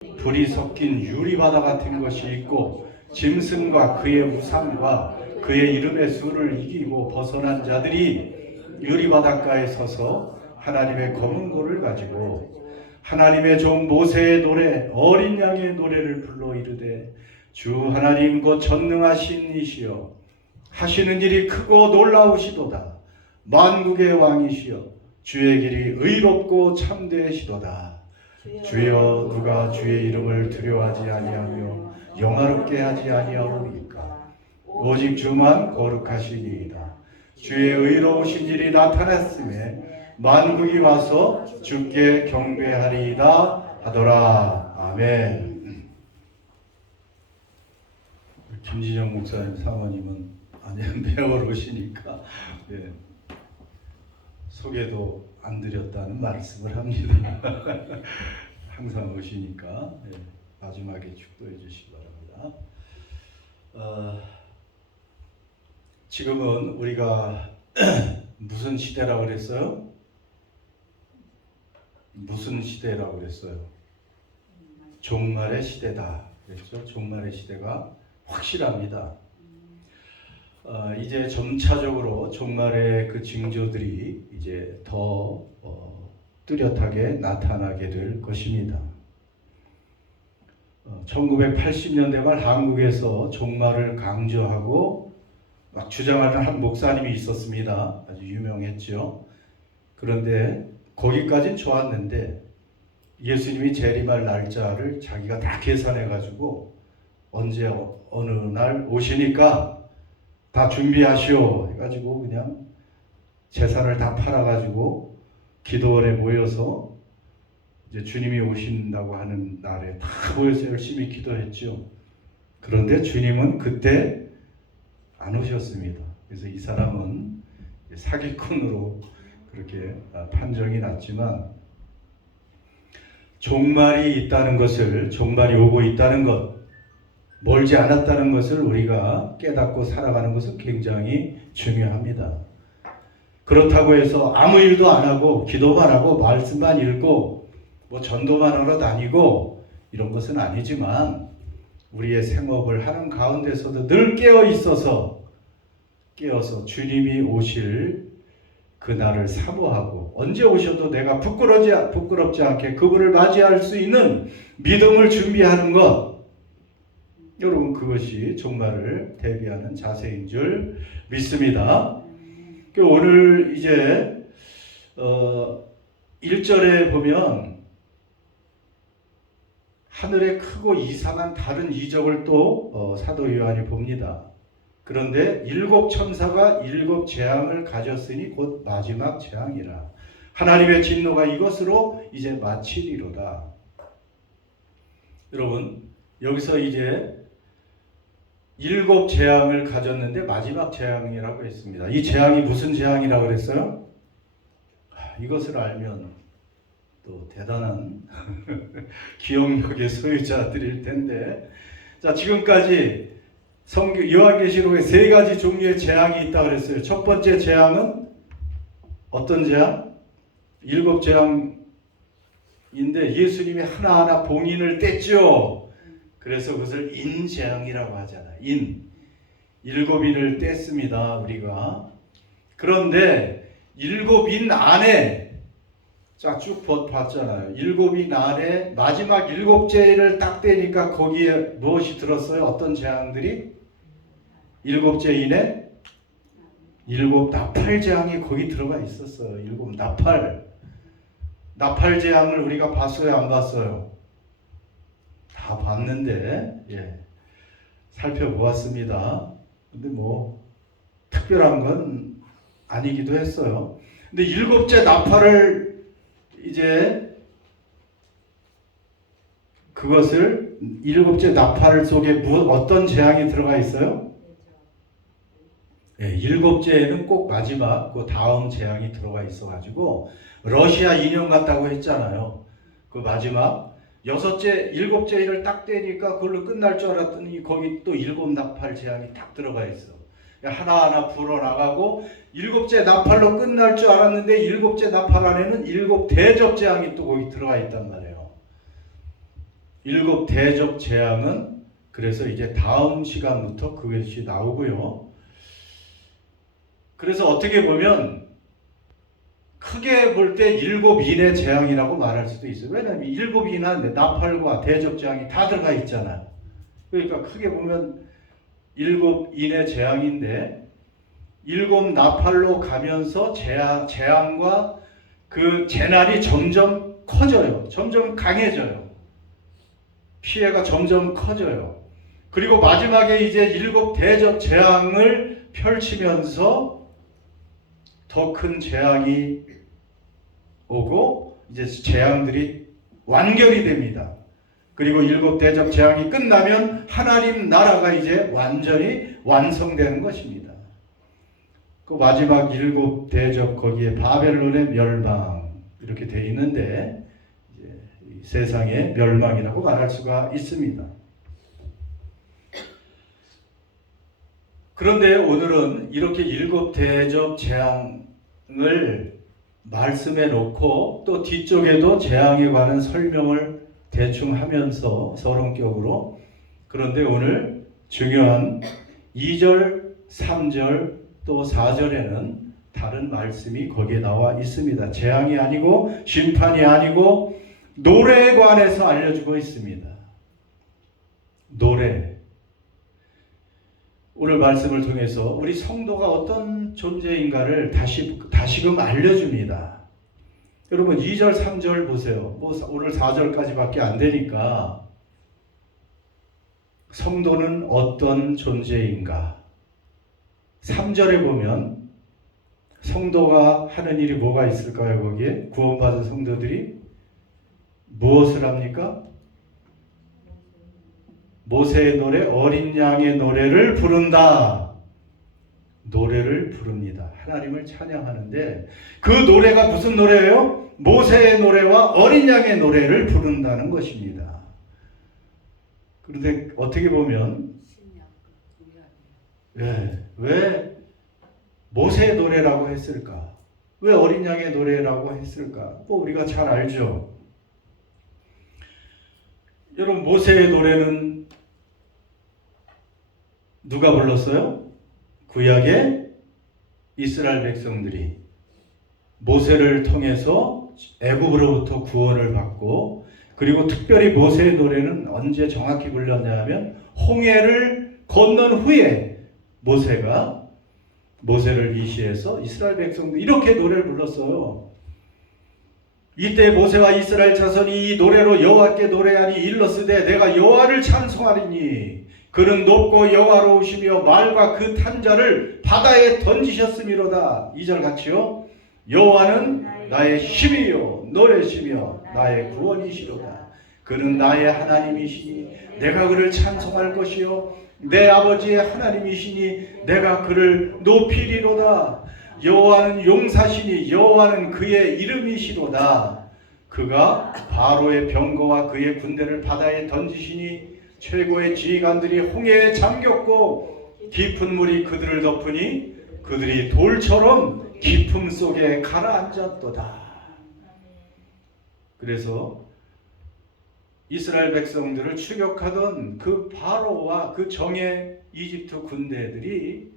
불이 섞인 유리바다 같은 것이 있고 짐승과 그의 우상과 그의 이름의 수를 이기고 벗어난 자들이 유리바닷가에 서서 하나님의 검은 고를 가지고 하나님의 종 모세의 노래 어린 양의 노래를 불러 이르되 주 하나님 곧 전능하신 이시여 하시는 일이 크고 놀라우시도다. 만국의 왕이시여 주의 길이 의롭고 참되시도다. 주여 누가 주의 이름을 두려워하지 아니하며 영화롭게 하지 아니하오니까 오직 주만 거룩하시니이다. 주의 의로우신 일이 나타났음에 만국이 와서 주께 경배하리이다 하더라. 아멘. 김진영 목사님 사모님은 아니면 배우러 오시니까 예, 소개도 안 드렸다는 말씀을 합니다. 항상 오시니까 예, 마지막에 축도해 주시기 바랍니다. 지금은 우리가 무슨 시대라고 그랬어요? 무슨 시대라고 그랬어요? 종말의 시대다 그랬죠? 종말의 시대가 확실합니다. 이제 점차적으로 종말의 그 징조들이 이제 더 뚜렷하게 나타나게 될 것입니다. 1980년대 말 한국에서 종말을 강조하고 막 주장하는 한 목사님이 있었습니다. 아주 유명했죠. 그런데 거기까지는 좋았는데 예수님이 재림할 날짜를 자기가 다 계산해 가지고 언제 어느 날 오시니까 다 준비하시오 해가지고 그냥 재산을 다 팔아가지고 기도원에 모여서 이제 주님이 오신다고 하는 날에 다 모여서 열심히 기도했죠. 그런데 주님은 그때 안 오셨습니다. 그래서 이 사람은 사기꾼으로 그렇게 판정이 났지만 종말이 있다는 것을, 종말이 오고 있다는 것, 멀지 않았다는 것을 우리가 깨닫고 살아가는 것은 굉장히 중요합니다. 그렇다고 해서 아무 일도 안 하고 기도만 하고 말씀만 읽고 뭐 전도만 하러 다니고 이런 것은 아니지만 우리의 생업을 하는 가운데서도 늘 깨어서 주님이 오실 그날을 사모하고 언제 오셔도 내가 부끄럽지 않게 그분을 맞이할 수 있는 믿음을 준비하는 것, 여러분 그것이 종말을 대비하는 자세인 줄 믿습니다. 오늘 이제 1절에 보면 하늘에 크고 이상한 다른 이적을 또 사도 요한이 봅니다. 그런데 7 천사가 7 재앙을 가졌으니 곧 마지막 재앙이라. 하나님의 진노가 이것으로 이제 마치리로다. 여러분 여기서 이제 7 재앙을 가졌는데 마지막 재앙이라고 했습니다. 이 재앙이 무슨 재앙이라고 그랬어요? 이것을 알면 또 대단한 기억력의 소유자들일 텐데, 자 지금까지 요한계시록에 3가지 종류의 재앙이 있다고 그랬어요. 첫 번째 재앙은 어떤 재앙? 7 재앙인데 예수님이 하나하나 봉인을 뗐죠. 그래서 그것을 인재앙이라고 하잖아요. 7인을 뗐습니다. 우리가. 그런데 7인 안에 자 쭉 봤잖아요. 7인 안에 마지막 7째를 딱 떼니까 거기에 무엇이 들었어요? 어떤 재앙들이? 7째인에 7 나팔 재앙이 거기 들어가 있었어요. 7 나팔 재앙을 우리가 봤어요? 안 봤어요? 다 봤는데 예, 살펴보았습니다. 근데 뭐 특별한 건 아니기도 했어요. 근데 7째 나팔을 이제 그것을 7째 나팔 속에 어떤 재앙이 들어가 있어요? 예, 7째에는 꼭 마지막 그 다음 재앙이 들어가 있어가지고 러시아 인형 같다고 했잖아요. 그 마지막 7째를 딱 떼니까 그걸로 끝날 줄 알았더니 거기 또 7 나팔 재앙이 딱 들어가 있어. 하나하나 불어나가고 7째 나팔로 끝날 줄 알았는데 7째 나팔 안에는 7 대접 재앙이 또 거기 들어가 있단 말이에요. 일곱 대접 재앙은 그래서 이제 다음 시간부터 그것이 나오고요. 그래서 어떻게 보면 크게 볼 때 일곱 인의 재앙이라고 말할 수도 있어요. 왜냐하면 일곱 인한 나팔과 대접 재앙이 다 들어가 있잖아요. 그러니까 크게 보면 일곱 인의 재앙인데 일곱 나팔로 가면서 재앙과 그 재난이 점점 커져요. 점점 강해져요. 피해가 점점 커져요. 그리고 마지막에 이제 일곱 대접 재앙을 펼치면서 더 큰 재앙이 오고 이제 재앙들이 완결이 됩니다. 그리고 일곱 대접 재앙이 끝나면 하나님 나라가 이제 완전히 완성되는 것입니다. 그 마지막 일곱 대접 거기에 바벨론의 멸망 이렇게 돼 있는데 이제 세상의 멸망이라고 말할 수가 있습니다. 그런데 오늘은 이렇게 일곱 대접 재앙을 말씀해 놓고 또 뒤쪽에도 재앙에 관한 설명을 대충 하면서 서론격으로 그런데 오늘 중요한 2절, 3절 또 4절에는 다른 말씀이 거기에 나와 있습니다. 재앙이 아니고 심판이 아니고 노래에 관해서 알려주고 있습니다. 노래. 오늘 말씀을 통해서 우리 성도가 어떤 존재인가를 다시금 알려줍니다. 여러분 2절, 3절 보세요. 오늘 4절까지밖에 안 되니까 성도는 어떤 존재인가? 3절에 보면 성도가 하는 일이 뭐가 있을까요? 거기에 구원받은 성도들이 무엇을 합니까? 모세의 노래, 어린 양의 노래를 부른다. 노래를 부릅니다. 하나님을 찬양하는데 그 노래가 무슨 노래예요? 모세의 노래와 어린 양의 노래를 부른다는 것입니다. 그런데 어떻게 보면 왜 모세의 노래라고 했을까? 왜 어린 양의 노래라고 했을까? 우리가 잘 알죠. 여러분 모세의 노래는 누가 불렀어요? 구약의 이스라엘 백성들이 모세를 통해서 애굽으로부터 구원을 받고 그리고 특별히 모세의 노래는 언제 정확히 불렀냐면 홍해를 건넌 후에 모세가 모세를 위시해서 이스라엘 백성들 이렇게 노래를 불렀어요. 이때 모세와 이스라엘 자손이 이 노래로 여호와께 노래하니 일러스되 내가 여호와를 찬송하리니 그는 높고 여호와로우시며 말과 그 탄자를 바다에 던지셨음이로다. 2절 같이요. 여호와는 나의 힘이요 노래시며 나의 구원이시로다. 그는 나의 하나님이시니 내가 그를 찬송할 것이요 내 아버지의 하나님이시니 내가 그를 높이리로다. 여호와는 용사시니 여호와는 그의 이름이시로다. 그가 바로의 병거와 그의 군대를 바다에 던지시니 최고의 지휘관들이 홍해에 잠겼고 깊은 물이 그들을 덮으니 그들이 돌처럼 깊음 속에 가라앉았도다. 그래서 이스라엘 백성들을 추격하던 그 바로와 그 정예 이집트 군대들이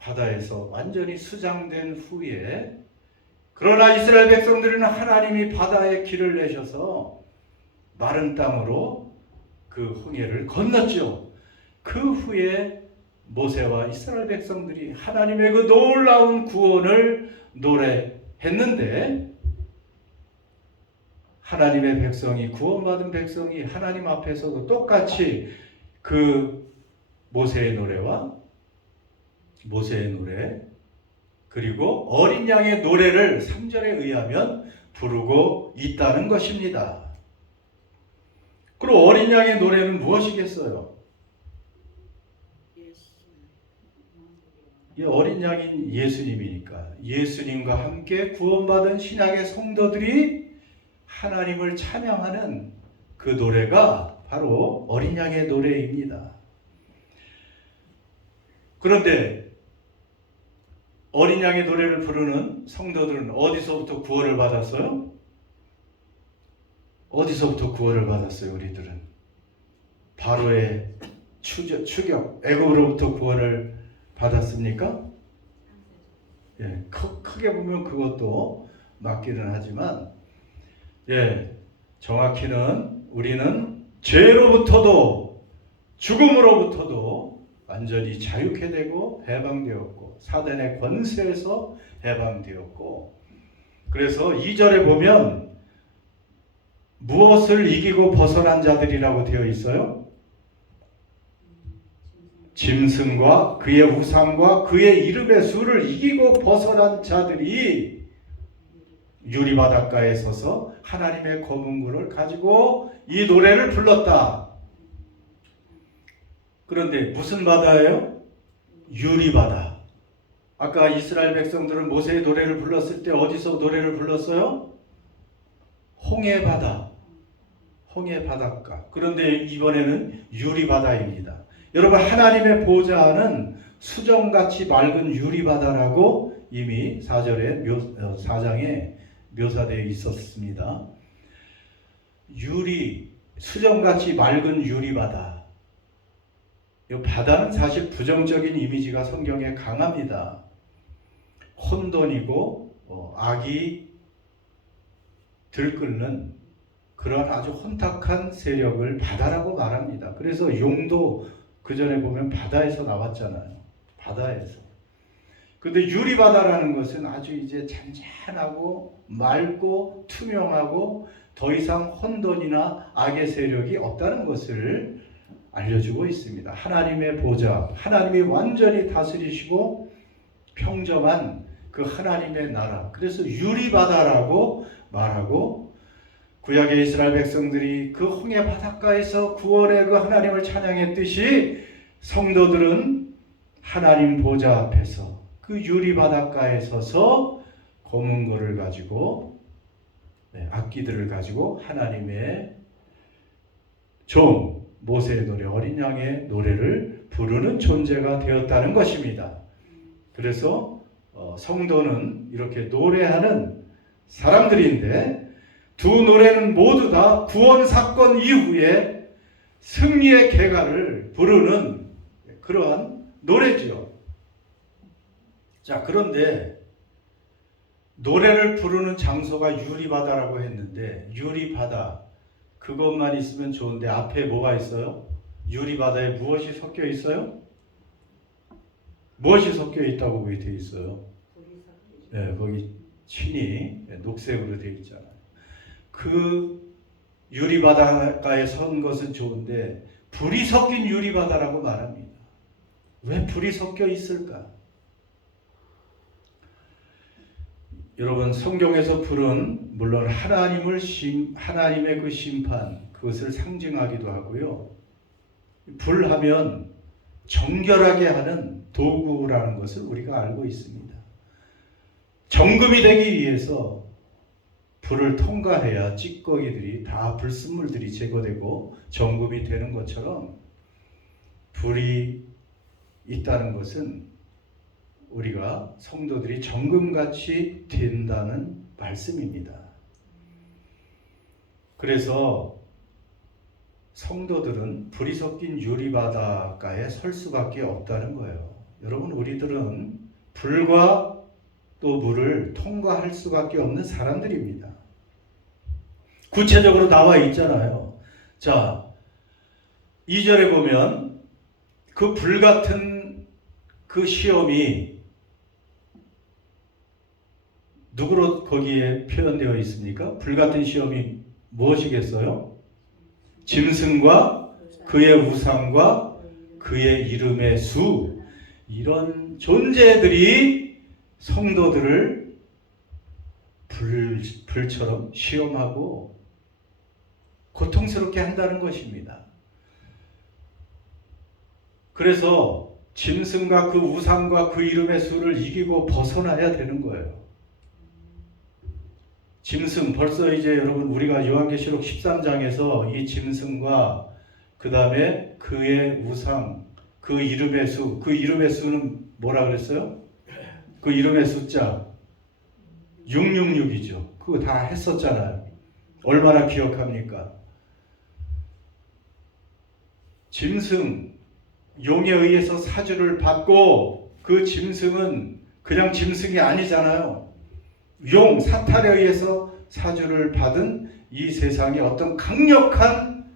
바다에서 완전히 수장된 후에 그러나 이스라엘 백성들은 하나님이 바다에 길을 내셔서 마른 땅으로 그 홍해를 건넜죠. 그 후에 모세와 이스라엘 백성들이 하나님의 그 놀라운 구원을 노래했는데 하나님의 백성이 구원받은 백성이 하나님 앞에서도 똑같이 그 모세의 노래와 모세의 노래 그리고 어린 양의 노래를 3절에 의하면 부르고 있다는 것입니다. 그리고 어린 양의 노래는 무엇이겠어요? 이 어린 양인 예수님이니까 예수님과 함께 구원받은 신약의 성도들이 하나님을 찬양하는 그 노래가 바로 어린 양의 노래입니다. 그런데 어린 양의 노래를 부르는 성도들은 어디서부터 구원을 받았어요? 어디서부터 구원을 받았어요? 우리들은 바로의 추격, 애굽으로부터 구원을 받았습니까? 예, 크게 보면 그것도 맞기는 하지만, 예, 정확히는 우리는 죄로부터도 죽음으로부터도 완전히 자유케 되고 해방되었고, 사단의 권세에서 해방되었고, 그래서 2절에 보면 무엇을 이기고 벗어난 자들이라고 되어 있어요? 짐승과 그의 우상과 그의 이름의 수를 이기고 벗어난 자들이 유리바닷가에 서서 하나님의 거문구를 가지고 이 노래를 불렀다. 그런데 무슨 바다예요? 유리바다. 아까 이스라엘 백성들은 모세의 노래를 불렀을 때 어디서 노래를 불렀어요? 홍해바다, 홍해바닷가. 그런데 이번에는 유리바다입니다. 여러분, 하나님의 보좌는 수정같이 맑은 유리바다라고 이미 4장에 묘사되어 있었습니다. 수정같이 맑은 유리바다. 이 바다는 사실 부정적인 이미지가 성경에 강합니다. 혼돈이고 악이 들끓는 그런 아주 혼탁한 세력을 바다라고 말합니다. 그래서 용도 그 전에 보면 바다에서 나왔잖아요. 바다에서. 근데 유리바다라는 것은 아주 이제 잔잔하고 맑고 투명하고 더 이상 혼돈이나 악의 세력이 없다는 것을 알려주고 있습니다. 하나님의 보좌, 하나님이 완전히 다스리시고 평정한 그 하나님의 나라. 그래서 유리바다라고 말하고, 구약의 이스라엘 백성들이 그 홍해 바닷가에서 구원의 그 하나님을 찬양했듯이 성도들은 하나님 보좌 앞에서 그 유리 바닷가에 서서 검은고를 가지고, 악기들을 가지고 하나님의 종 모세의 노래, 어린 양의 노래를 부르는 존재가 되었다는 것입니다. 그래서 성도는 이렇게 노래하는 사람들인데, 두 노래는 모두 다 구원 사건 이후에 승리의 개가를 부르는 그러한 노래죠. 자, 그런데 노래를 부르는 장소가 유리바다라고 했는데, 유리바다 그것만 있으면 좋은데 앞에 뭐가 있어요? 유리바다에 무엇이 섞여 있어요? 무엇이 섞여 있다고 거기 되어 있어요? 네, 거기 친이 녹색으로 되어 있잖아요. 그 유리바닷가에 선 것은 좋은데 불이 섞인 유리바다라고 말합니다. 왜 불이 섞여 있을까? 여러분, 성경에서 불은 물론 하나님의 그 심판, 그것을 상징하기도 하고요. 불하면 정결하게 하는 도구라는 것을 우리가 알고 있습니다. 정금이 되기 위해서 불을 통과해야 찌꺼기들이 다 불순물들이 제거되고 정금이 되는 것처럼, 불이 있다는 것은 우리가 성도들이 정금같이 된다는 말씀입니다. 그래서 성도들은 불이 섞인 유리바닷가에 설 수밖에 없다는 거예요. 여러분, 우리들은 불과 또 물을 통과할 수밖에 없는 사람들입니다. 구체적으로 나와 있잖아요. 자, 2절에 보면 그 불같은 그 시험이 누구로 거기에 표현되어 있습니까? 불같은 시험이 무엇이겠어요? 짐승과 그의 우상과 그의 이름의 수, 이런 존재들이 성도들을 불처럼 시험하고 고통스럽게 한다는 것입니다. 그래서 짐승과 그 우상과 그 이름의 수를 이기고 벗어나야 되는 거예요. 짐승, 벌써 이제 여러분 우리가 요한계시록 13장에서 이 짐승과 그 다음에 그의 우상, 그 이름의 수, 그 이름의 수는 뭐라 그랬어요? 그 이름의 숫자 666이죠. 그거 다 했었잖아요. 얼마나 기억합니까? 짐승, 용에 의해서 사주를 받고 그 짐승은 그냥 짐승이 아니잖아요. 용, 사탄에 의해서 사주를 받은 이 세상의 어떤 강력한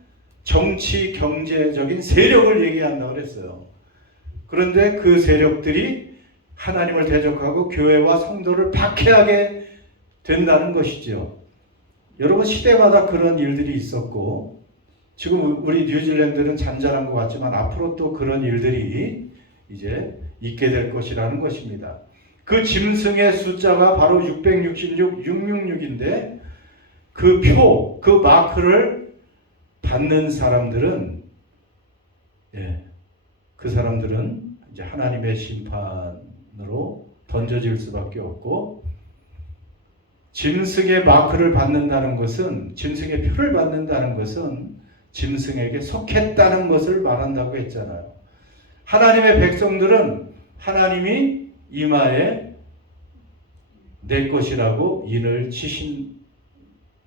정치, 경제적인 세력을 얘기한다고 그랬어요. 그런데 그 세력들이 하나님을 대적하고 교회와 성도를 박해하게 된다는 것이죠. 여러분, 시대마다 그런 일들이 있었고 지금 우리 뉴질랜드는 잔잔한 것 같지만 앞으로 또 그런 일들이 이제 있게 될 것이라는 것입니다. 그 짐승의 숫자가 바로 666, 666인데 그 표, 그 마크를 받는 사람들은 그 사람들은 이제 하나님의 심판으로 던져질 수밖에 없고, 짐승의 마크를 받는다는 것은, 짐승의 표를 받는다는 것은 짐승에게 속했다는 것을 말한다고 했잖아요. 하나님의 백성들은 하나님이 이마에 내 것이라고 인을 치신다고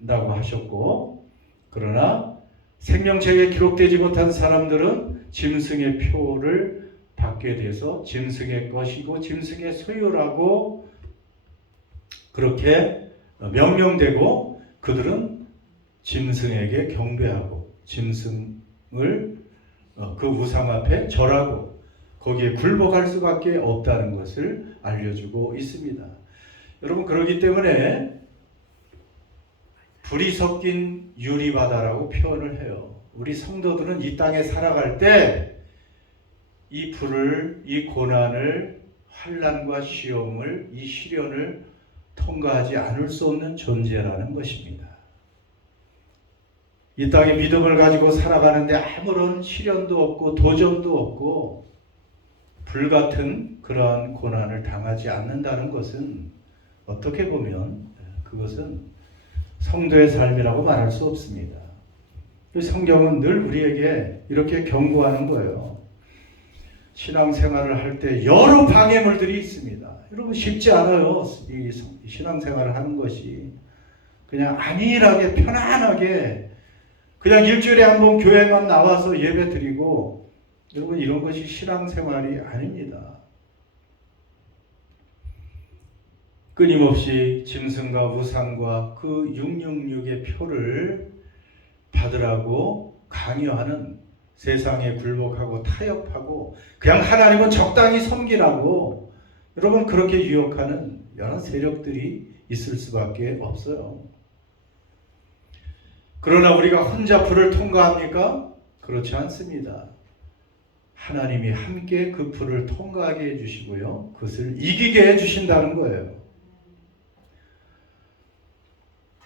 하셨고, 그러나 생명책에 기록되지 못한 사람들은 짐승의 표를 받게 돼서 짐승의 것이고 짐승의 소유라고 그렇게 명령되고, 그들은 짐승에게 경배하고 짐승을 그 우상 앞에 절하고 거기에 굴복할 수밖에 없다는 것을 알려주고 있습니다. 여러분, 그렇기 때문에 불이 섞인 유리바다라고 표현을 해요. 우리 성도들은 이 땅에 살아갈 때 이 불을, 이 고난을, 환난과 시험을, 이 시련을 통과하지 않을 수 없는 존재라는 것입니다. 이 땅에 믿음을 가지고 살아가는데 아무런 시련도 없고 도전도 없고 불같은 그러한 고난을 당하지 않는다는 것은 어떻게 보면 그것은 성도의 삶이라고 말할 수 없습니다. 성경은 늘 우리에게 이렇게 경고하는 거예요. 신앙생활을 할 때 여러 방해물들이 있습니다. 여러분, 쉽지 않아요. 이 신앙생활을 하는 것이 그냥 안일하게 편안하게 그냥 일주일에 한 번 교회만 나와서 예배 드리고, 여러분, 이런 것이 신앙생활이 아닙니다. 끊임없이 짐승과 우상과 그 666의 표를 받으라고 강요하는, 세상에 굴복하고 타협하고 그냥 하나님은 적당히 섬기라고 여러분 그렇게 유혹하는 여러 세력들이 있을 수밖에 없어요. 그러나 우리가 혼자 불을 통과합니까? 그렇지 않습니다. 하나님이 함께 그 불을 통과하게 해주시고요, 그것을 이기게 해주신다는 거예요.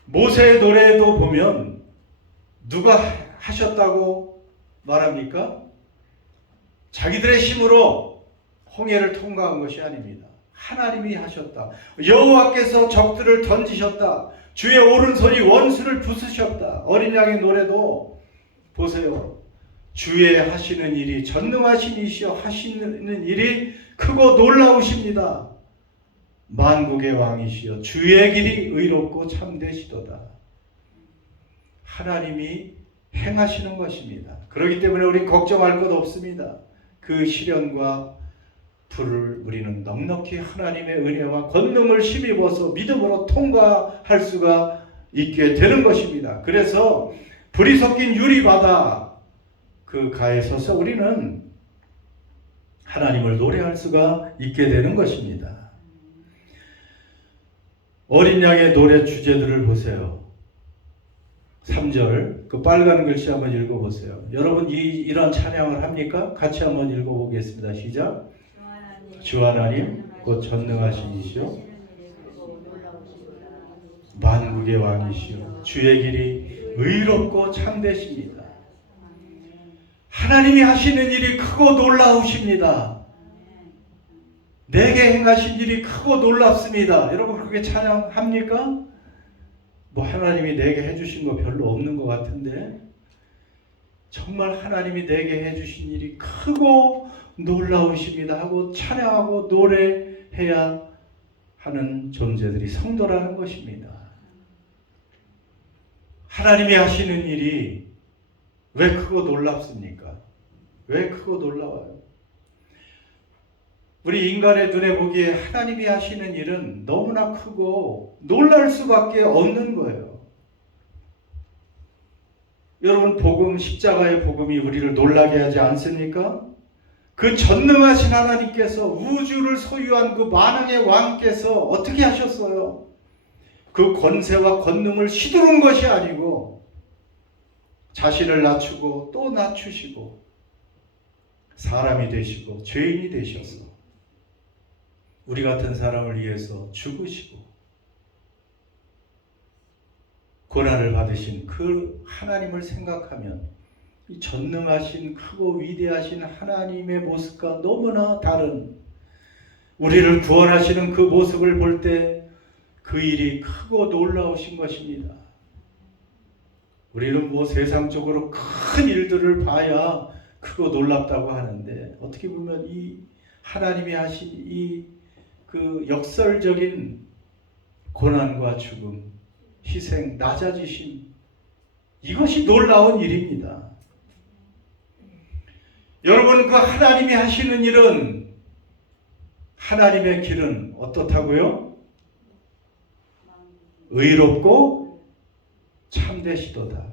모세의 노래에도 보면 누가 하셨다고 말합니까? 자기들의 힘으로 홍해를 통과한 것이 아닙니다. 하나님이 하셨다. 여호와께서 적들을 던지셨다. 주의 오른손이 원수를 부수셨다. 어린 양의 노래도 보세요. 주의 하시는 일이 전능하신 이시여 하시는 일이 크고 놀라우십니다. 만국의 왕이시여 주의 길이 의롭고 참되시도다. 하나님이 행하시는 것입니다. 그렇기 때문에 우리 걱정할 것 없습니다. 그 시련과 불을 우리는 넉넉히 하나님의 은혜와 권능을 힘입어서 믿음으로 통과할 수가 있게 되는 것입니다. 그래서 불이 섞인 유리바다 그 가에 서서 우리는 하나님을 노래할 수가 있게 되는 것입니다. 어린 양의 노래 주제들을 보세요. 3절 그 빨간 글씨 한번 읽어보세요. 여러분 이런 찬양을 합니까? 같이 한번 읽어보겠습니다. 시작. 주 하나님 곧 전능하신 이시여 만국의 왕이시여 주의 길이 의롭고 참되십니다. 하나님이 하시는 일이 크고 놀라우십니다. 내게 행하신 일이 크고 놀랍습니다. 여러분 그렇게 찬양합니까? 뭐 하나님이 내게 해주신 거 별로 없는 것 같은데, 정말 하나님이 내게 해주신 일이 크고 놀라우십니다 하고 찬양하고 노래해야 하는 존재들이 성도라는 것입니다. 하나님이 하시는 일이 왜 크고 놀랍습니까? 왜 크고 놀라워요? 우리 인간의 눈에 보기에 하나님이 하시는 일은 너무나 크고 놀랄 수밖에 없는 거예요. 여러분, 복음, 십자가의 복음이 우리를 놀라게 하지 않습니까? 그 전능하신 하나님께서 우주를 소유한 그 만왕의 왕께서 어떻게 하셨어요? 그 권세와 권능을 휘두른 것이 아니고 자신을 낮추고 또 낮추시고 사람이 되시고 죄인이 되셔서 우리 같은 사람을 위해서 죽으시고 고난을 받으신 그 하나님을 생각하면 이 전능하신 크고 위대하신 하나님의 모습과 너무나 다른 우리를 구원하시는 그 모습을 볼 때 그 일이 크고 놀라우신 것입니다. 우리는 뭐 세상적으로 큰 일들을 봐야 크고 놀랍다고 하는데 어떻게 보면 이 하나님이 하신 이 그 역설적인 고난과 죽음, 희생, 낮아지심, 이것이 놀라운 일입니다. 여러분, 그 하나님이 하시는 일은, 하나님의 길은 어떻다고요? 의롭고 참되시도다.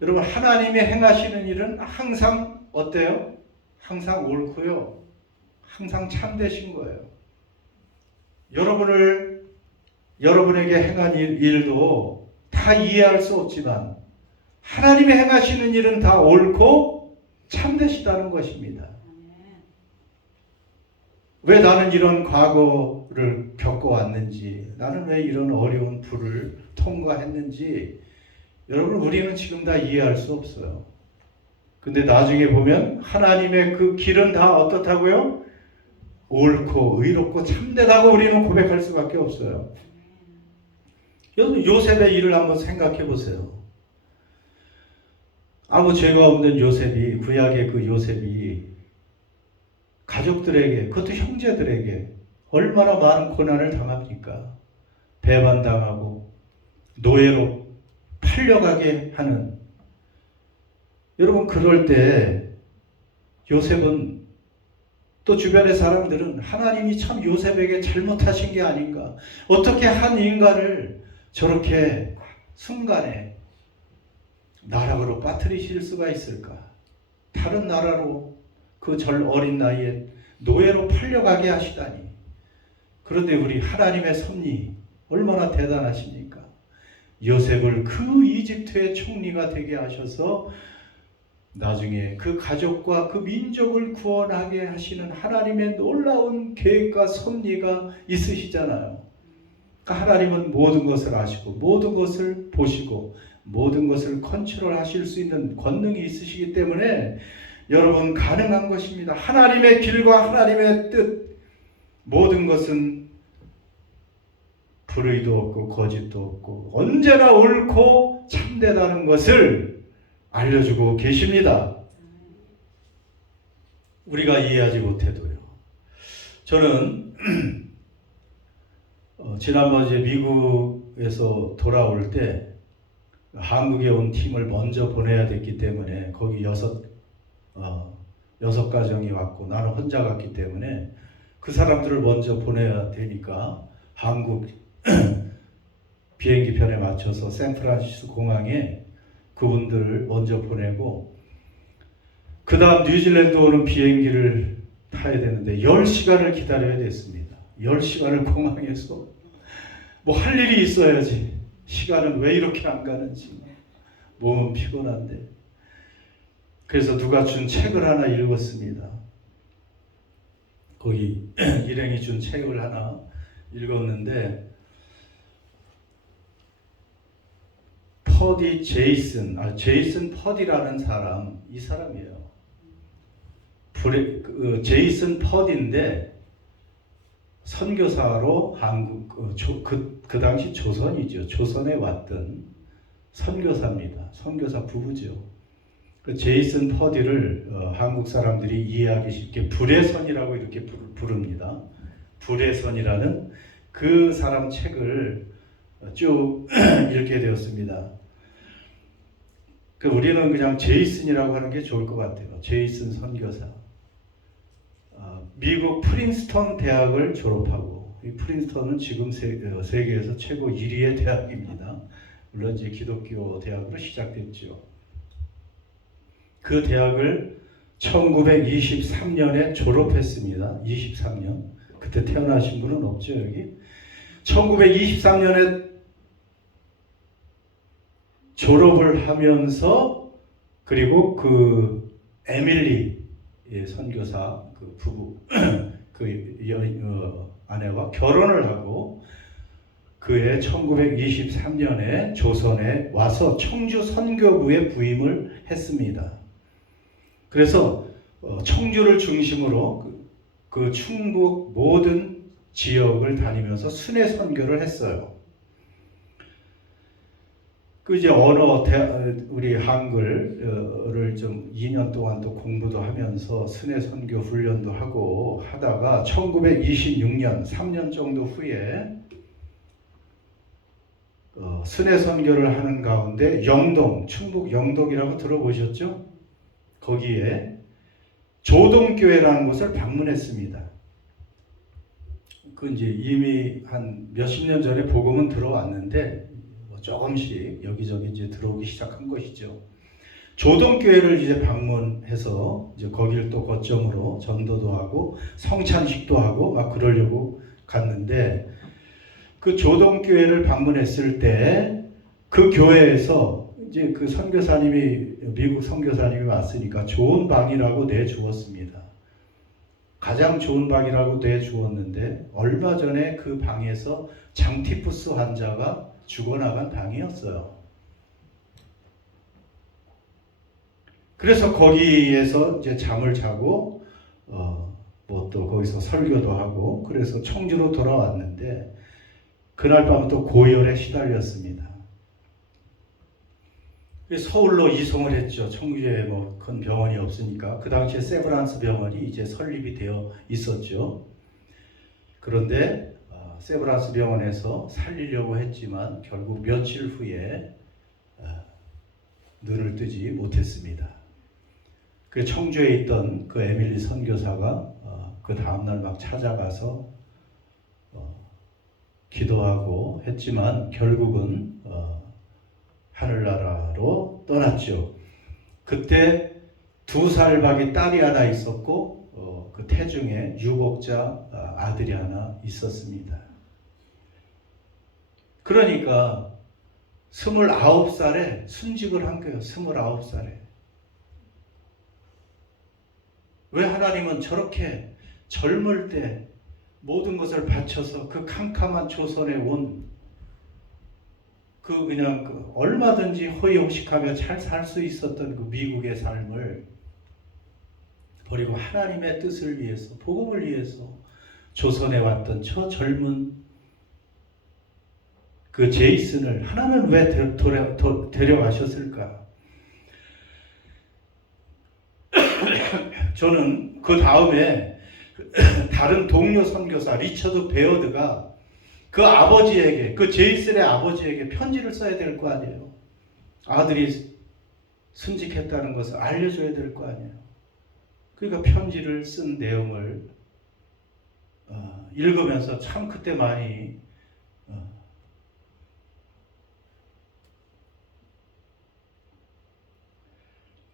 여러분, 하나님이 행하시는 일은 항상 어때요? 항상 옳고요. 항상 참되신 거예요. 여러분에게 행한 일도 다 이해할 수 없지만 하나님이 행하시는 일은 다 옳고 참되시다는 것입니다. 왜 나는 이런 과거를 겪어왔는지, 나는 왜 이런 어려운 불을 통과했는지 여러분, 우리는 지금 다 이해할 수 없어요. 근데 나중에 보면 하나님의 그 길은 다 어떻다고요? 옳고 의롭고 참되다고 우리는 고백할 수밖에 없어요. 여러분, 요셉의 일을 한번 생각해 보세요. 아무 죄가 없는 요셉이, 구약의 그 요셉이 가족들에게, 그것도 형제들에게 얼마나 많은 고난을 당합니까? 배반당하고 노예로 팔려가게 하는. 여러분, 그럴 때 요셉은, 또 주변의 사람들은 하나님이 참 요셉에게 잘못하신 게 아닌가, 어떻게 한 인간을 저렇게 순간에 나락으로 빠뜨리실 수가 있을까, 다른 나라로 그 어린 나이에 노예로 팔려가게 하시다니. 그런데 우리 하나님의 섭리 얼마나 대단하십니까? 요셉을 그 이집트의 총리가 되게 하셔서 나중에 그 가족과 그 민족을 구원하게 하시는 하나님의 놀라운 계획과 섭리가 있으시잖아요. 그러니까 하나님은 모든 것을 아시고 모든 것을 보시고 모든 것을 컨트롤하실 수 있는 권능이 있으시기 때문에 여러분, 가능한 것입니다. 하나님의 길과 하나님의 뜻, 모든 것은 불의도 없고 거짓도 없고 언제나 옳고 참되다는 것을 알려주고 계십니다. 우리가 이해하지 못해도요. 저는 지난번 이제 미국에서 돌아올 때 한국에 온 팀을 먼저 보내야 됐기 때문에 거기 여섯 가정이 왔고 나는 혼자 갔기 때문에 그 사람들을 먼저 보내야 되니까 한국 비행기 편에 맞춰서 샌프란시스코 공항에 그분들을 먼저 보내고 그 다음 뉴질랜드 오는 비행기를 타야 되는데 10시간을 기다려야 됐습니다. 10시간을 공항에서 뭐 할 일이 있어야지 시간은 왜 이렇게 안 가는지, 몸은 피곤한데. 그래서 누가 준 책을 하나 읽었습니다. 거기 일행이 준 책을 하나 읽었는데 제이슨 퍼디라는 사람, 이 사람이에요. 제이슨 퍼디인데 선교사로 한국, 그 당시 조선이죠. 조선에 왔던 선교사입니다. 선교사 부부죠. 그 제이슨 퍼디를 한국 사람들이 이해하기 쉽게 불의 선이라고 이렇게 부릅니다. 불의 선이라는 그 사람 책을 쭉 읽게 되었습니다. 우리는 그냥 제이슨이라고 하는 게 좋을 것 같아요. 제이슨 선교사. 미국 프린스턴 대학을 졸업하고, 이 프린스턴은 지금 세계에서 최고 1위의 대학입니다. 물론 이제 기독교 대학으로 시작됐죠. 그 대학을 1923년에 졸업했습니다. 23년. 그때 태어나신 분은 없죠, 여기? 1923년에 졸업을 하면서, 그리고 그 에밀리 선교사 그 부부 그 아내와 결혼을 하고 그해 1923년에 조선에 와서 청주 선교부에 부임을 했습니다. 그래서 청주를 중심으로 그 충북 모든 지역을 다니면서 순회 선교를 했어요. 그 이제 언어 우리 한글을 좀 2년 동안 또 공부도 하면서 순회 선교 훈련도 하고 하다가 1926년 3년 정도 후에 순회 선교를 하는 가운데 영동, 충북 영동이라고 들어보셨죠? 거기에 조동교회라는 곳을 방문했습니다. 그 이제 이미 한 몇십 년 전에 복음은 들어왔는데 조금씩 여기저기 이제 들어오기 시작한 것이죠. 조동교회를 이제 방문해서 이제 거기를 또 거점으로 전도도 하고 성찬식도 하고 막 그러려고 갔는데 그 조동교회를 방문했을 때 그 교회에서 이제 그 선교사님이 미국 선교사님이 왔으니까 좋은 방이라고 내주었습니다. 가장 좋은 방이라고 내주었는데 얼마 전에 그 방에서 장티푸스 환자가 죽어나간 방이었어요. 그래서 거기에서 이제 잠을 자고 뭐 또 거기서 설교도 하고 그래서 청주로 돌아왔는데 그날 밤 또 고열에 시달렸습니다. 서울로 이송을 했죠. 청주에 뭐 큰 병원이 없으니까 그 당시에 세브란스 병원이 이제 설립이 되어 있었죠. 그런데 세브란스 병원에서 살리려고 했지만 결국 며칠 후에 눈을 뜨지 못했습니다. 그 청주에 있던 그 에밀리 선교사가 그 다음날 막 찾아가서 기도하고 했지만 결국은 하늘나라로 떠났죠. 그때 2살밖에 딸이 하나 있었고 그 태중에 유복자 아들이 하나 있었습니다. 그러니까 29살에 순직을 한 거예요. 29살에. 왜 하나님은 저렇게 젊을 때 모든 것을 바쳐서 그 캄캄한 조선에 온 그냥 얼마든지 허위호식하며 잘 살 수 있었던 그 미국의 삶을 버리고 하나님의 뜻을 위해서 복음을 위해서 조선에 왔던 저 젊은 그 제이슨을 하나님은 왜 데려가셨을까? 저는 그 다음에 다른 동료 선교사 리처드 베어드가 그 아버지에게, 그 제이슨의 아버지에게 편지를 써야 될 거 아니에요. 아들이 순직했다는 것을 알려줘야 될 거 아니에요. 그러니까 편지를 쓴 내용을 읽으면서 참 그때 많이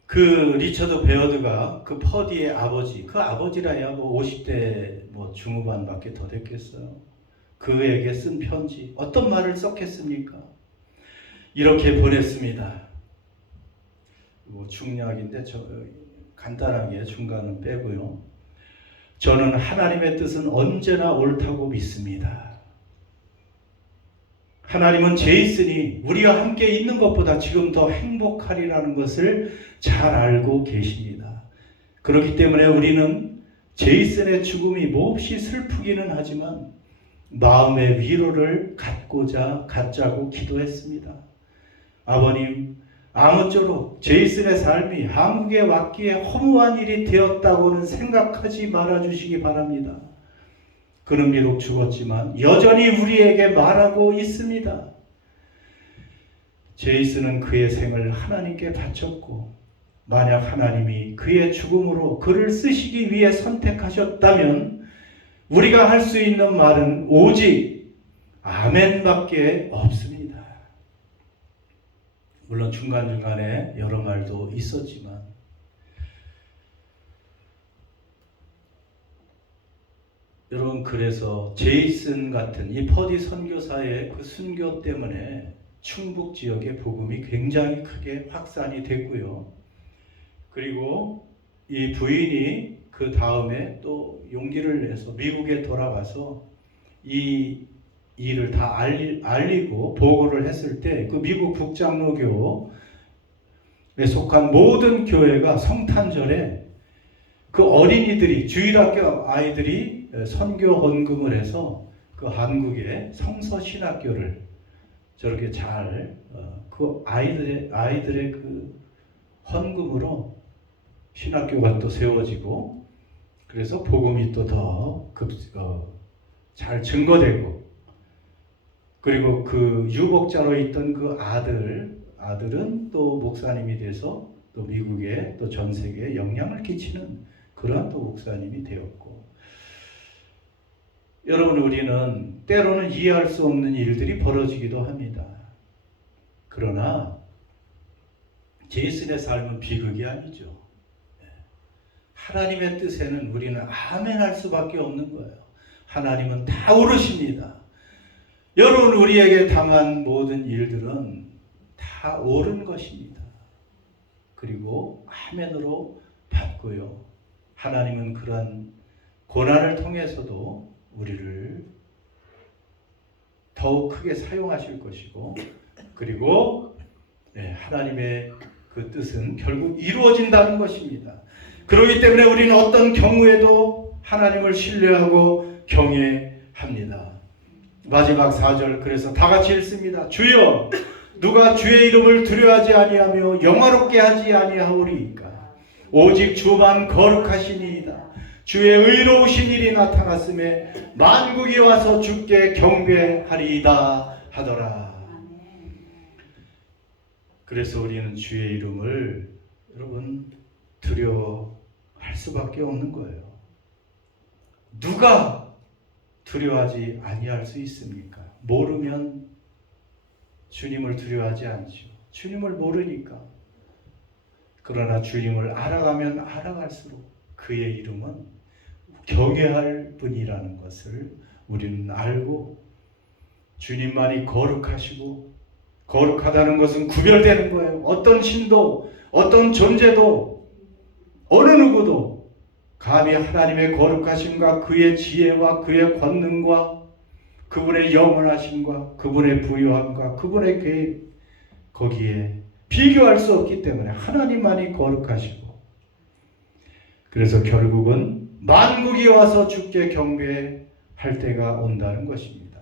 그 리처드 베어드가 그 퍼디의 아버지, 그 아버지라야 뭐 50대 뭐 중후반밖에 더 됐겠어요. 그에게 쓴 편지, 어떤 말을 썼겠습니까? 이렇게 보냈습니다. 뭐 중략인데 간단하게 중간은 빼고요. 저는 하나님의 뜻은 언제나 옳다고 믿습니다. 하나님은 제이슨이 우리와 함께 있는 것보다 지금 더 행복하리라는 것을 잘 알고 계십니다. 그렇기 때문에 우리는 제이슨의 죽음이 몹시 슬프기는 하지만 마음의 위로를 갖자고 기도했습니다. 아버님, 아무쪼록 제이슨의 삶이 한국에 왔기에 허무한 일이 되었다고는 생각하지 말아주시기 바랍니다. 그는 비록 죽었지만 여전히 우리에게 말하고 있습니다. 제이슨은 그의 생을 하나님께 바쳤고 만약 하나님이 그의 죽음으로 그를 쓰시기 위해 선택하셨다면 우리가 할 수 있는 말은 오직 아멘밖에 없습니다. 물론 중간중간에 여러 말도 있었지만 여러분, 그래서 제이슨 같은 이 퍼디 선교사의 그 순교 때문에 충북 지역의 복음이 굉장히 크게 확산이 됐고요. 그리고 이 부인이 그 다음에 또 용기를 내서 미국에 돌아가서 이 일을 다 알리고 보고를 했을 때 그 미국 북장로교에 속한 모든 교회가 성탄절에 그 어린이들이 주일학교 아이들이 선교 헌금을 해서 그 한국의 성서신학교를 저렇게 잘 그 아이들의 그 헌금으로 신학교가 또 세워지고 그래서 복음이 또 더 잘 증거되고 그리고 그 유복자로 있던 그 아들은 또 목사님이 돼서 또 미국에 또 전 세계에 영향을 끼치는 그러한 또 목사님이 되었고 여러분 우리는 때로는 이해할 수 없는 일들이 벌어지기도 합니다. 그러나 제이슨의 삶은 비극이 아니죠. 하나님의 뜻에는 우리는 아멘할 수밖에 없는 거예요. 하나님은 다 옳으십니다. 여러분 우리에게 당한 모든 일들은 다 옳은 것입니다. 그리고 아멘으로 받고요. 하나님은 그러한 고난을 통해서도 우리를 더욱 크게 사용하실 것이고 그리고 하나님의 그 뜻은 결국 이루어진다는 것입니다. 그렇기 때문에 우리는 어떤 경우에도 하나님을 신뢰하고 경외합니다. 마지막 4절 그래서 다 같이 읽습니다. 주여 누가 주의 이름을 두려워하지 아니하며 영화롭게 하지 아니하오리이까 오직 주만 거룩하시니이다. 주의 의로우신 일이 나타났음에 만국이 와서 주께 경배하리이다 하더라. 그래서 우리는 주의 이름을 여러분 두려워할 수밖에 없는 거예요. 누가 두려워하지 아니할 수 있습니까? 모르면 주님을 두려워하지 않죠. 주님을 모르니까. 그러나 주님을 알아가면 알아갈수록 그의 이름은 경외할 분이라는 것을 우리는 알고 주님만이 거룩하시고 거룩하다는 것은 구별되는 거예요. 어떤 신도 어떤 존재도 어느 누구도 감히 하나님의 거룩하심과 그의 지혜와 그의 권능과 그분의 영원하심과 그분의 부유함과 그분의 계획 거기에 비교할 수 없기 때문에 하나님만이 거룩하시고 그래서 결국은 만국이 와서 주께 경배할 때가 온다는 것입니다.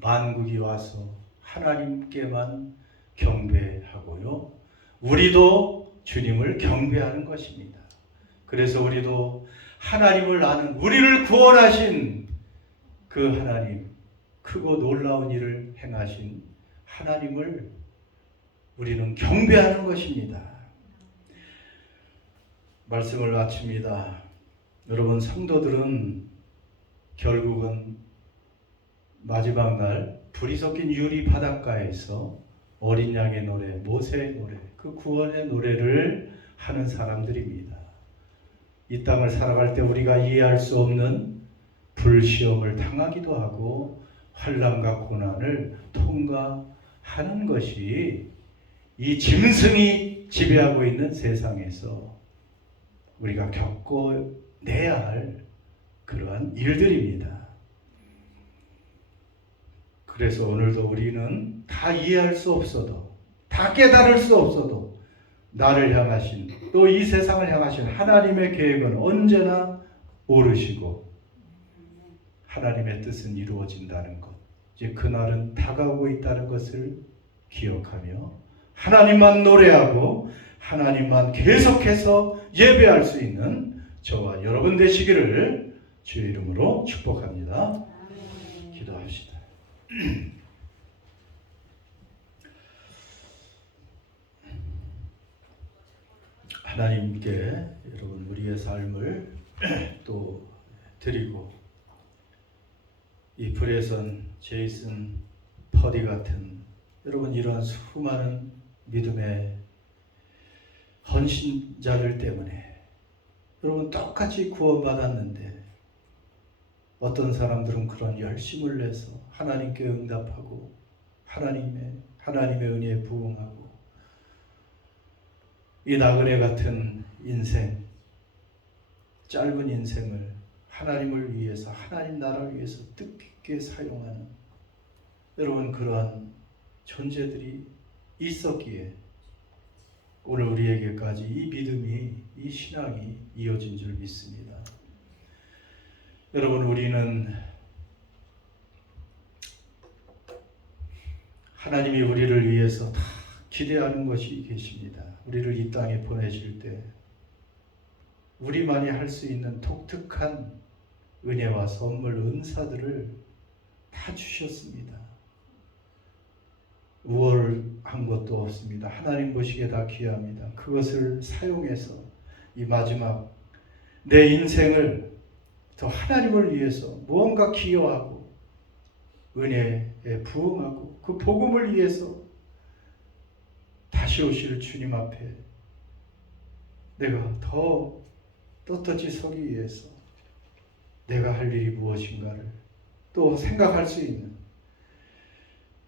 만국이 와서 하나님께만 경배하고요. 우리도 주님을 경배하는 것입니다. 그래서 우리도 하나님을 아는 우리를 구원하신 그 하나님, 크고 놀라운 일을 행하신 하나님을 우리는 경배하는 것입니다. 말씀을 마칩니다. 여러분 성도들은 결국은 마지막 날 불이 섞인 유리 바닷가에서 어린 양의 노래, 모세의 노래, 그 구원의 노래를 하는 사람들입니다. 이 땅을 살아갈 때 우리가 이해할 수 없는 불시험을 당하기도 하고 환난과 고난을 통과하는 것이 이 짐승이 지배하고 있는 세상에서 우리가 겪어내야 할 그러한 일들입니다. 그래서 오늘도 우리는 다 이해할 수 없어도 다 깨달을 수 없어도 나를 향하신 또 이 세상을 향하신 하나님의 계획은 언제나 옳으시고 하나님의 뜻은 이루어진다는 것, 이제 그날은 다가오고 있다는 것을 기억하며 하나님만 노래하고 하나님만 계속해서 예배할 수 있는 저와 여러분 되시기를 주의 이름으로 축복합니다. 기도합시다. 하나님께 여러분 우리의 삶을 또 드리고, 이 브레선 제이슨 퍼디 같은 여러분 이러한 수많은 믿음의 헌신자들 때문에 여러분 똑같이 구원받았는데, 어떤 사람들은 그런 열심을 내서 하나님께 응답하고 하나님의 은혜에 부응하고, 이 나그네 같은 인생, 짧은 인생을 하나님을 위해서, 하나님 나라를 위해서 뜻깊게 사용하는 여러분 그러한 존재들이 있었기에 오늘 우리에게까지 이 믿음이, 이 신앙이 이어진 줄 믿습니다. 여러분, 우리는 하나님이 우리를 위해서 다 기대하는 것이 계십니다. 우리를 이 땅에 보내실 때 우리만이 할 수 있는 독특한 은혜와 선물, 은사들을 다 주셨습니다. 우월한 것도 없습니다. 하나님 보시기에 다 귀합니다. 그것을 사용해서 이 마지막 내 인생을 더 하나님을 위해서 무언가 기여하고 은혜에 부응하고 그 복음을 위해서 다시 오실 주님 앞에 내가 더 떳떳이 서기 위해서 내가 할 일이 무엇인가를 또 생각할 수 있는,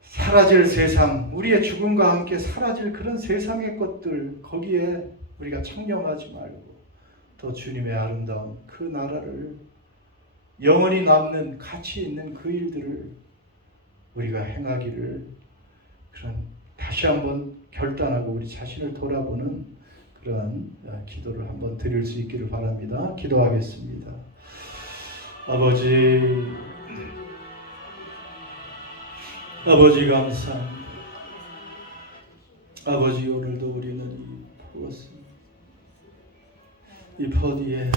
사라질 세상, 우리의 죽음과 함께 사라질 그런 세상의 것들, 거기에 우리가 청렴하지 말고 더 주님의 아름다운 그 나라를, 영원히 남는 가치 있는 그 일들을 우리가 행하기를, 그런 다시 한번 결단하고 우리 자신을 돌아보는 그러한 기도를 한번 드릴 수 있기를 바랍니다. 기도하겠습니다. 아버지 감사합니다. 아버지, 오늘도 우리는 이 퍼디의